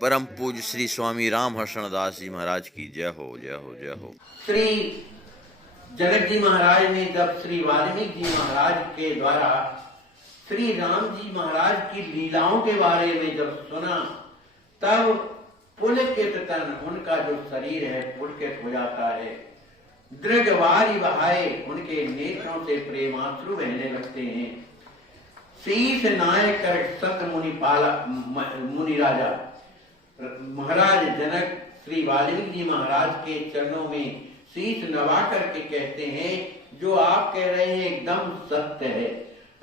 परम पूज्य श्री स्वामी राम हर्षण दास जी महाराज की जय हो, जय हो, जय हो। श्री जनक जी महाराज ने जब श्री वाल्मीकि जी महाराज के द्वारा श्री राम जी महाराज की लीलाओं के बारे में जब सुना, तब पुलकित तन, उनका जो शरीर है पुलकित हो जाता है। दृगवारी बहाए उनके नेत्रों से प्रेमाश्रु बहने लगते हैं। शीश नाय कर सत मुनि पाला मुनि राजा, महाराज जनक श्री वाल्मीकि जी महाराज के चरणों में शीश नवा करके कहते हैं, जो आप कह रहे हैं एकदम सत्य है।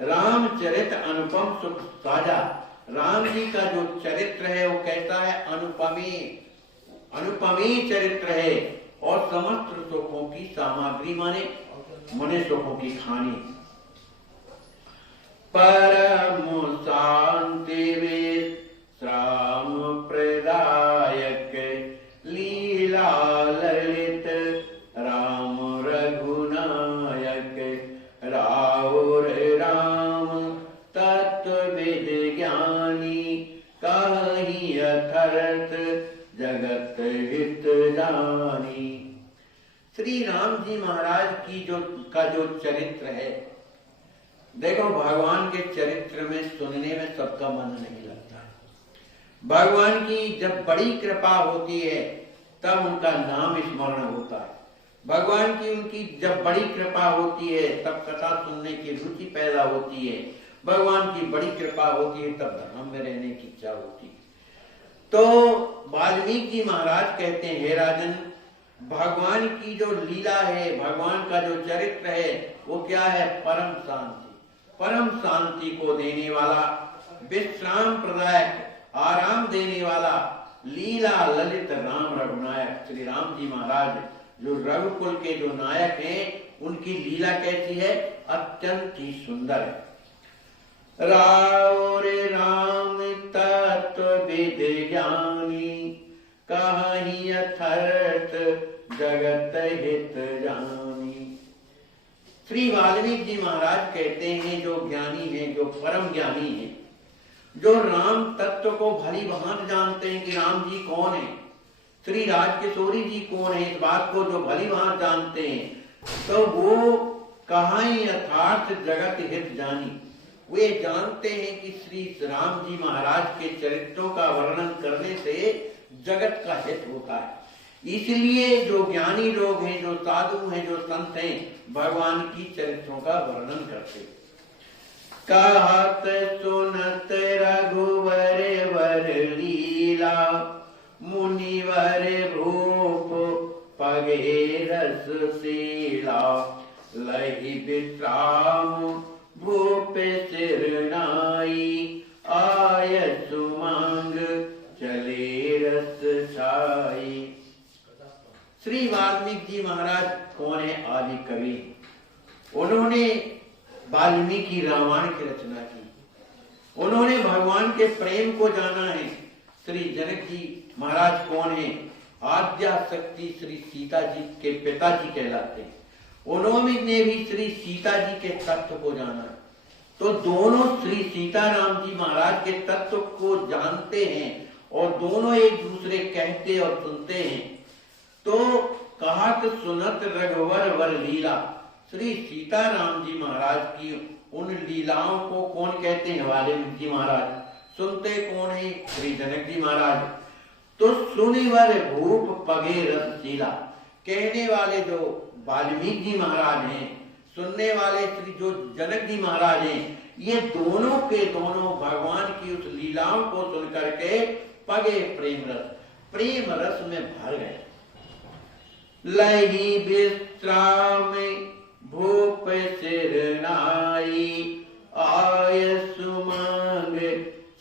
रामचरित अनुपम सुख साजा, राम जी का जो चरित्र है वो कैसा है, अनुपमी चरित्र है और समस्त सुखों की सामग्री माने मने सुखों की खानी। परम शांति विश्राम प्रदायक लीला ललित राम रघुनायक, राउर राम तत्वविद ज्ञानी, कहि अथर्थ जगत हित जानी। श्री राम जी महाराज की जो चरित्र है, देखो भगवान के चरित्र में सुनने में सबका मन नहीं लगता। भगवान की जब बड़ी कृपा होती है तब उनका नाम स्मरण होता है। भगवान की उनकी जब बड़ी कृपा होती है तब कथा सुनने की रुचि पैदा होती है। भगवान की बड़ी कृपा होती है तब धर्म में रहने की इच्छा होती है। तो वाल्मीकि जी महाराज कहते हैं, हे राजन, भगवान की जो लीला है, भगवान का जो चरित्र है वो क्या है, परम शांति। परम शांति को देने वाला, विश्राम प्रदायक, आराम देने वाला, लीला ललित राम रघुनायक। श्री राम जी महाराज जो रघुकुल के जो नायक हैं, उनकी लीला कैसी है, अत्यंत ही सुंदर है। राम राम तत्वविद ज्ञानी, कहि अथर्थ जगत हित जानी। श्री वाल्मीकि जी महाराज कहते हैं, जो ज्ञानी है, जो परम ज्ञानी है, जो राम तत्व को भली भांति जानते हैं कि राम जी कौन है, श्री राजकिशोरी जी कौन है, इस बात को जो भली भांति जानते हैं, तो वो कहीं यथार्थ जगत हित जानी। वे जानते हैं कि श्री राम जी महाराज के चरित्रों का वर्णन करने से जगत का हित होता है। इसलिए जो ज्ञानी लोग हैं, जो साधु हैं, जो संत हैं, भगवान की चरित्रों का वर्णन करते हैं। कहत सुनत रघुवर वर लीला, मुनिवर भूप पगे रस शीला, लहि विश्राम भूप सिरनाई, आय सुमंग चले रस छाई। श्री वाल्मीकि जी महाराज कौन है, आदि कवि। उन्होंने वाल्मीकि रामायण की रचना की। उन्होंने भगवान के प्रेम को जाना है। श्री जनक जी महाराज कौन है, आद्या शक्ति श्री सीता जी के पिताजी कहलाते हैं। उन्होंने भी श्री सीता जी के तत्व को जाना है। तो दोनों श्री सीताराम जी महाराज के तत्व को जानते हैं और दोनों एक दूसरे कहते और सुनते हैं। तो कहत सुनत रघुवर वर लीला, श्री सीताराम जी महाराज की उन लीलाओं को कौन कहते हैं, वाल्मीकि जी महाराज। सुनते कौन है, श्री जनक जी महाराज। तो सुनिवर भूप पगे रस शीला, कहने वाले जो वाल्मीकि जी महाराज हैं, सुनने वाले श्री जो जनक जी महाराज हैं, ये दोनों के दोनों भगवान की उस लीलाओं को सुन करके पगे प्रेम रस में भर गए। लहि विश्राम भूप सिरनाई, आय सुमंग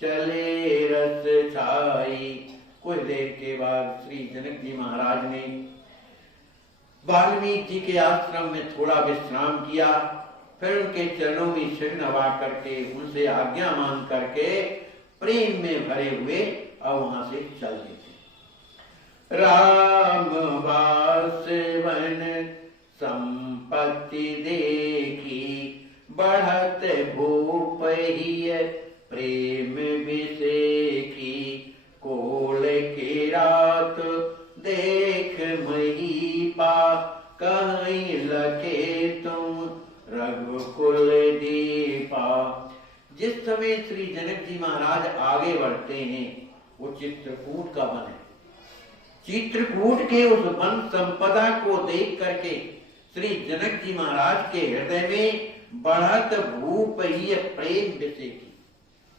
चले रस छाई। कुछ देर के बाद श्री जनक जी महाराज ने वाल्मीकि जी के आश्रम में थोड़ा विश्राम किया, फिर उनके चरणों में सिर नवा करके, उनसे आज्ञा मांग करके प्रेम में भरे हुए और वहां से चल देते। राम वास वन संपत्ति देखी, बढ़त भूप ही प्रेम विषेखी, कोल कहीं लखे तुम रघुकुल दीपा। जिस समय श्री जनक जी महाराज आगे बढ़ते हैं, वो चित्रकूट का वन है। चित्रकूट के उस वन संपदा को देख करके श्री जनक जी महाराज के हृदय में बढ़त भूप ही प्रेम विषय की,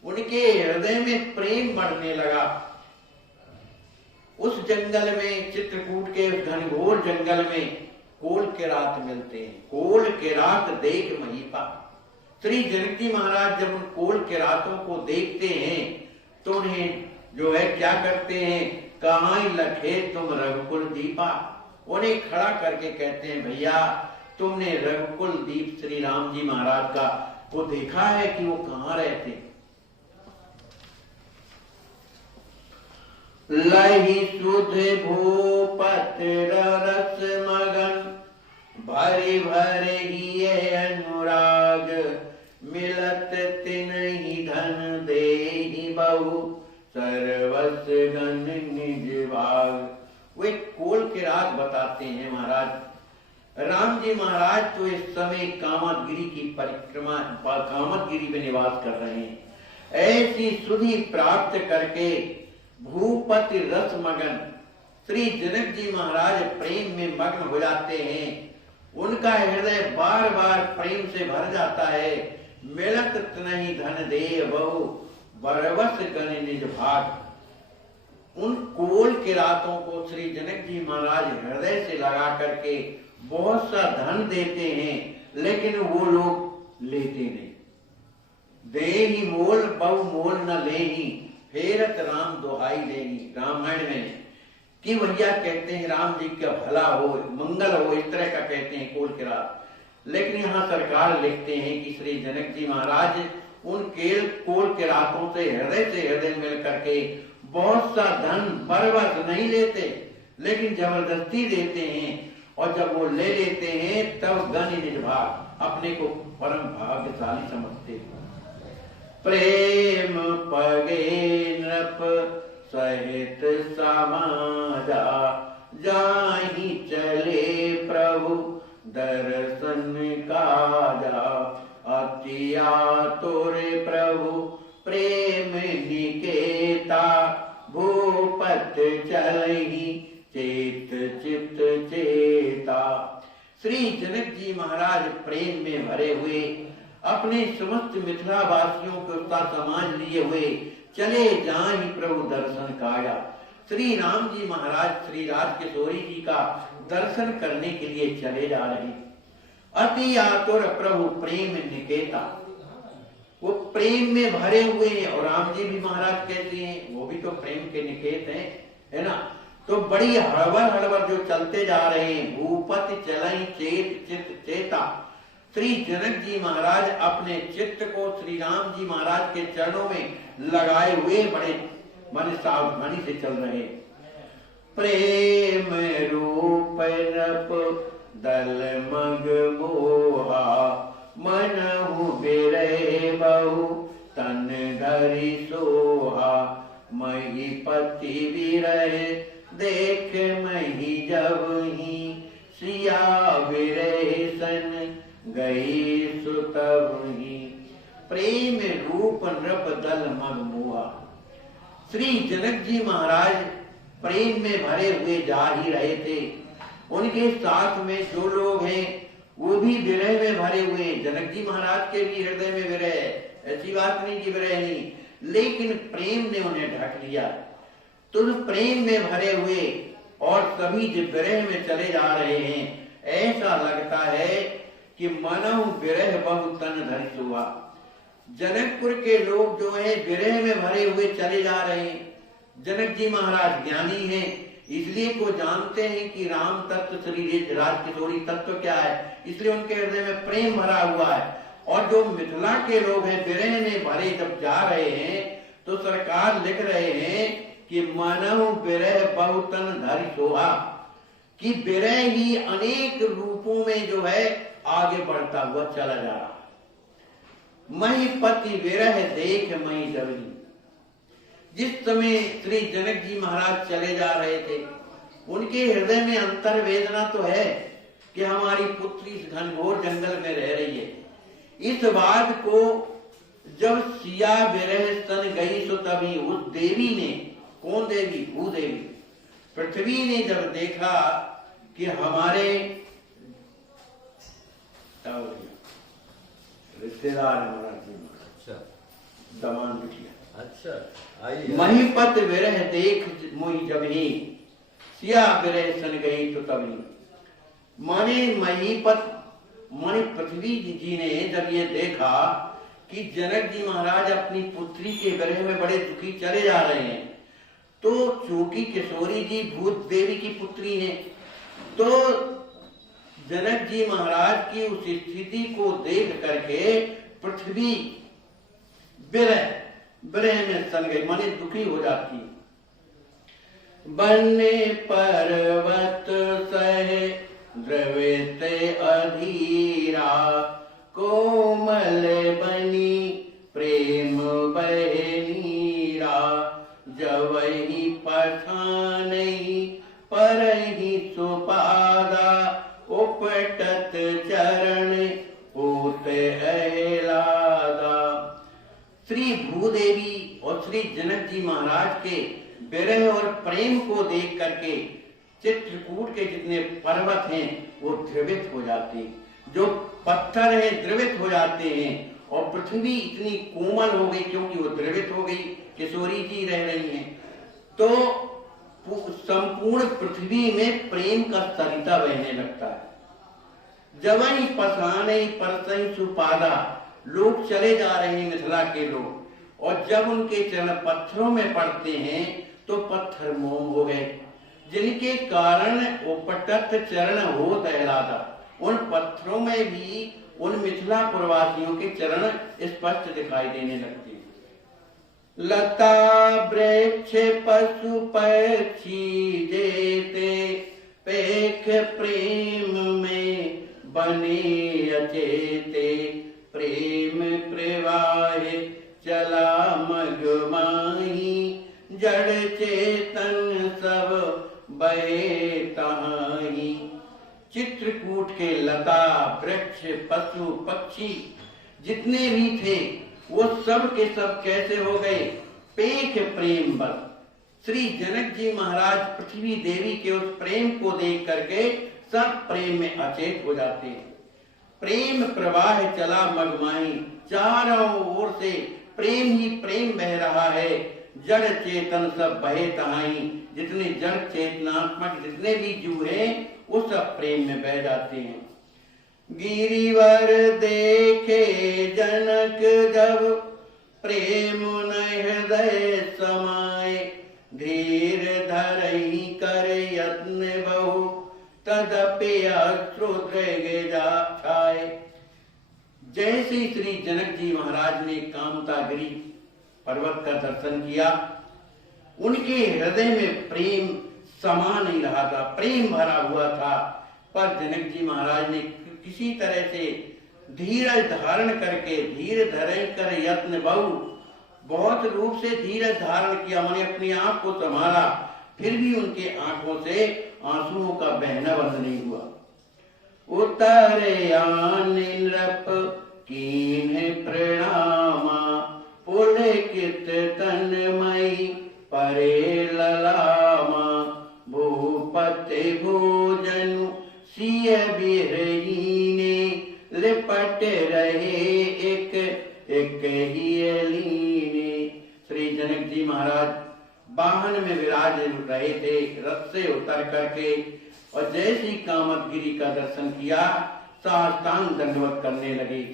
उनके हृदय में प्रेम बढ़ने लगा। उस जंगल में, चित्रकूट के उस घनघोर जंगल में कोल के रात मिलते हैं। कोल के रात देख महीपा। श्री जनक जी महाराज जब उन कोल के रातों को देखते हैं तो उन्हें जो है क्या करते हैं, कहाँ लखे तुम रघुकुल दीपा। उन्हें खड़ा करके कहते हैं, भैया तुमने रघुकुल दीप श्री राम जी महाराज का को देखा है कि वो कहाँ रहते। लही सुध भूपत रस मगन, भरे भरे ही अनुराग, मिलत तिनहि धन देहि बहु, सर्वस गण निज भाग। वो एक कोल के राग बताते हैं महाराज। राम जी महाराज तो इस समय कामतगिरी की परिक्रमा, कामतगिरी में निवास कर रहे हैं। ऐसी सुधि प्राप्त करके भूपति रस मगन श्री जनक जी महाराज प्रेम में मग्न हो जाते हैं। उनका हृदय बार बार प्रेम से भर जाता है। मिलत तनहि धन दे बहु, बरवस गण निज भाग। उन कोल के रातों को श्री जनक जी महाराज हृदय से लगा करके बहुत सा धन देते हैं, लेकिन वो लोग लेते नहीं। देहि मोल बहु मोल न लेही, फेरत राम दुहाई लेही। रामायण में कि भैया कहते हैं राम जी का भला हो, मंगल हो, इस तरह का कहते हैं कोल के रात। लेकिन यहाँ सरकार लिखते हैं कि श्री जनक जी महाराज उन कोल के रातों से हृदय मिल करके बहुत सा धन बरबस नहीं लेते, लेकिन जबरदस्ती देते हैं। और जब वो ले लेते हैं तब गण निज भाग, अपने को परम भाग्यशाली समझते हैं। प्रेम पगे नृप सहित समाजा, जाहि चले प्रभु दर्शन काजा। अति आतुर प्रभु प्रेम निकेता, भूपत चलहि चेत चित चेता। श्री जनक जी महाराज प्रेम में भरे हुए अपने समस्त मिथिला वासियों को उसका समाज लिए हुए चले जाहि प्रभु दर्शन काया। श्री राम जी महाराज श्री राजकिशोरी जी का दर्शन करने के लिए चले जा रहे। अति आतुर प्रभु प्रेम निकेता, वो प्रेम में भरे हुए हैं। और राम जी भी महाराज कहते हैं, वो भी तो प्रेम के निकेत हैं, है ना। तो बड़ी हड़बड़ हड़बड़ जो चलते जा रहे हैं। भूपति चलई चेत चित चेता। श्री जनक जी महाराज अपने चित्त को श्री राम जी महाराज के चरणों में लगाए हुए बड़े मन सावधानी से चल रहे। प्रेम रूप नप दल मग मोहा, मनहु बिरहे बहु तन धरि सोहा। महीपति विरह देख मही जबहि, सिया विरह सन गई सुतबहि। प्रेम रूप नृप दल मग मोहा। श्री जनक जी महाराज प्रेम में भरे हुए जा ही रहे थे। उनके साथ में जो लोग हैं वो भी विरह में भरे हुए। जनक जी महाराज के भी हृदय में विरह है, ऐसी बात नहीं कि विरह नहीं, लेकिन प्रेम ने उन्हें ढक लिया। तो प्रेम में भरे हुए और सभी जो विरह में चले जा रहे हैं, ऐसा लगता है कि मनहु विरह बहु तन धरि सोहा। जनकपुर के लोग जो है विरह में भरे हुए चले जा रहे हैं। जनक जी महाराज ज्ञानी हैं, इसलिए को जानते हैं कि राम तत्व श्री राजकिशोरी तत्व क्या है, इसलिए उनके हृदय में प्रेम भरा हुआ है। और जो मिथिला के लोग हैं विरह में भरे जब जा रहे हैं तो सरकार लिख रहे हैं कि मनहु विरह बहु तन धरि सोहा, कि विरह ही अनेक रूपों में जो है आगे बढ़ता हुआ चला जा रहा। महीपति विरह देख मही जबहि। जिस समय श्री जनक जी महाराज चले जा रहे थे, उनके हृदय में अंतर वेदना तो है कि हमारी पुत्री इस घनघोर जंगल में रह रही है। इस बात को जब सिया विरह स्तन गई सो तभी उस देवी ने, कौन देवी? भूदेवी, पृथ्वी ने जब देखा कि हमारे रिश्तेदार हमारा अच्छा दमान बिटिया, अच्छा आइए। महीपत विरह देख मोहि जबहि, सिया विरह सन गई तो तभी। माने महीपत माने पृथ्वी जी ने जब ये देखा कि जनक जी महाराज अपनी पुत्री के विरह में बड़े दुखी चले जा रहे हैं, तो चूंकि किशोरी जी भूत देवी की पुत्री हैं, तो जनक जी महाराज की उस स्थिति को देख करके पृथ्वी विरह में सन गई, माने दुखी हो जाती। बने पर्वत सहे द्रवित अधीरा, कोमल बनी प्रेम बहनीरा, जवही पठानही परही सुपादा, उपटत चरण होते अहलादा। श्री भूदेवी और श्री जनक जी महाराज के विरह और प्रेम को देख करके चित्रकूट के जितने पर्वत हैं वो द्रवित हो जाते हैं, जो पत्थर है द्रवित हो जाते हैं, और पृथ्वी इतनी कोमल हो गई क्योंकि वो द्रवित हो गई, किशोरी जी रह रही हैं, तो संपूर्ण पृथ्वी में प्रेम का सरिता बहने लगता है। जवई पसाने परसई सुपादा, लोग चले जा रहे हैं मिथिला के लोग, और जब उनके चरण पत्थरों में पड़ते हैं तो पत्थर मोम हो गए, जिनके कारण उपटत चरण हो दहलादा। उन पत्थरों में भी उन मिथिला प्रवासियों के चरण स्पष्ट दिखाई देने लगते हैं। लता वृक्ष पशु पक्षी जेते, पेख प्रेम में बने अचेते, प्रेम प्रवाह चला मगमाही, जड़ चेतन सब बहे तहाही। चित्रकूट के लता वृक्ष पशु पक्षी जितने भी थे वो सब के सब कैसे हो गए? पेख प्रेम बस। श्री जनक जी महाराज पृथ्वी देवी के उस प्रेम को देख करके सब प्रेम में अचेत हो जाते हैं। प्रेम प्रवाह चला मगमाही, चारों ओर से प्रेम ही प्रेम बह रहा है, जड़ चेतन सब बहे तहाई। जितने जड़ चेतनात्मक जितने भी जीव हैं वो सब प्रेम में बह जाते हैं। गिरिवर देखे जनक जब, प्रेम न हृदय समाए, धीर धरई कर यत्न बहु, तदपि अश्रु दृग छाए। जैसे श्री जनक जी महाराज ने कामतागिरी पर्वत का दर्शन किया, उनके हृदय में प्रेम समा नहीं रहा था, प्रेम भरा हुआ था, पर जनक जी महाराज ने किसी तरह से धीरज धारण करके, धीर धरे कर यत्न बहु, बहुत रूप से धीरज धारण किया, मैंने अपनी आंख को संभाला, फिर भी उनके आंखों से आंसुओं का बहना बंद नहीं हुआ। उतरे आन नृप कीन्ह प्रणामा, पुलकित तन्मयी परे ललामा, भूपति भोजन सिय बिरहीने, लिपट रहे एक एक ही लीने। श्री जनक जी महाराज वाहन में विराज रहे थे, रथ से उतर करके, और जैसी कामतगिरी का दर्शन किया साष्टांग दंडवत करने लगे।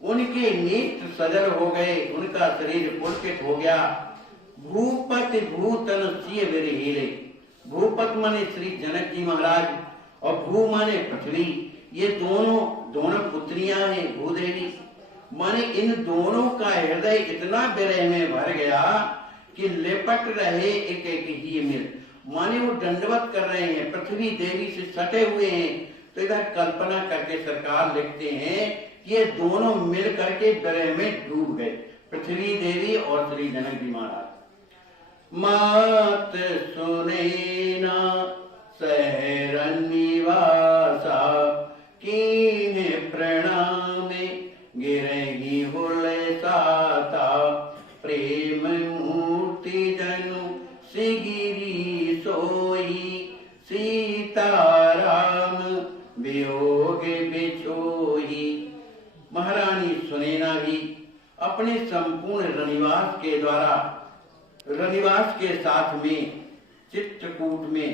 उनके नेत्र सजल हो गए, उनका शरीर पुलकित हो गया। भूपति भूतन सिय विरहीले, भूपत माने श्री जनक जी महाराज और भू माने पृथ्वी, ये दोनों पुत्रियां हैं भूदेवी। माने इन दोनों का हृदय इतना विरह में भर गया कि लिपट रहे एक एक ही मिल, माने वो दंडवत कर रहे हैं, पृथ्वी देवी से सटे हुए हैं। तो इधर कल्पना करके सरकार लिखते हैं कि ये दोनों मिल करके विरह में डूब गए, पृथ्वी देवी और श्री जनक जी महाराज। मात सुने ना सहरन निवासा, सिगिरी सोई सीताराम वियोग बिछोही। महारानी सुनैना भी अपने संपूर्ण रनिवास के साथ में चित्रकूट में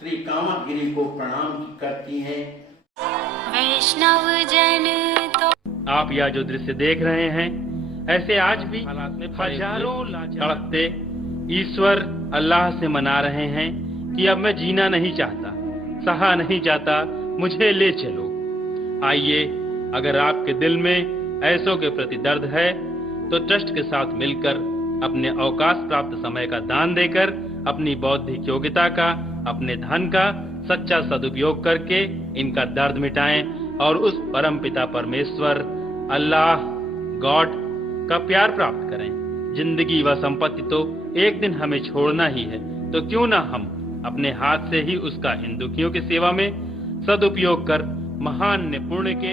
श्री कामतगिरी को प्रणाम करती हैं। वैष्णव जन तो आप यह जो दृश्य देख रहे हैं, ऐसे आज भी हजारों तड़पते ईश्वर अल्लाह से मना रहे हैं कि अब मैं जीना नहीं चाहता, सहा नहीं जाता, मुझे ले चलो। आइए, अगर आपके दिल में ऐसों के प्रति दर्द है तो ट्रस्ट के साथ मिलकर अपने अवकाश प्राप्त समय का दान देकर अपनी बौद्धिक योग्यता का, अपने धन का सच्चा सदुपयोग करके इनका दर्द मिटाएं और उस परम पिता परमेश्वर अल्लाह गॉड का प्यार प्राप्त करें। जिंदगी व संपत्ति तो एक दिन हमें छोड़ना ही है, तो क्यों ना हम अपने हाथ से ही उसका इन दुखियों की सेवा में सदुपयोग कर महान पुण्य के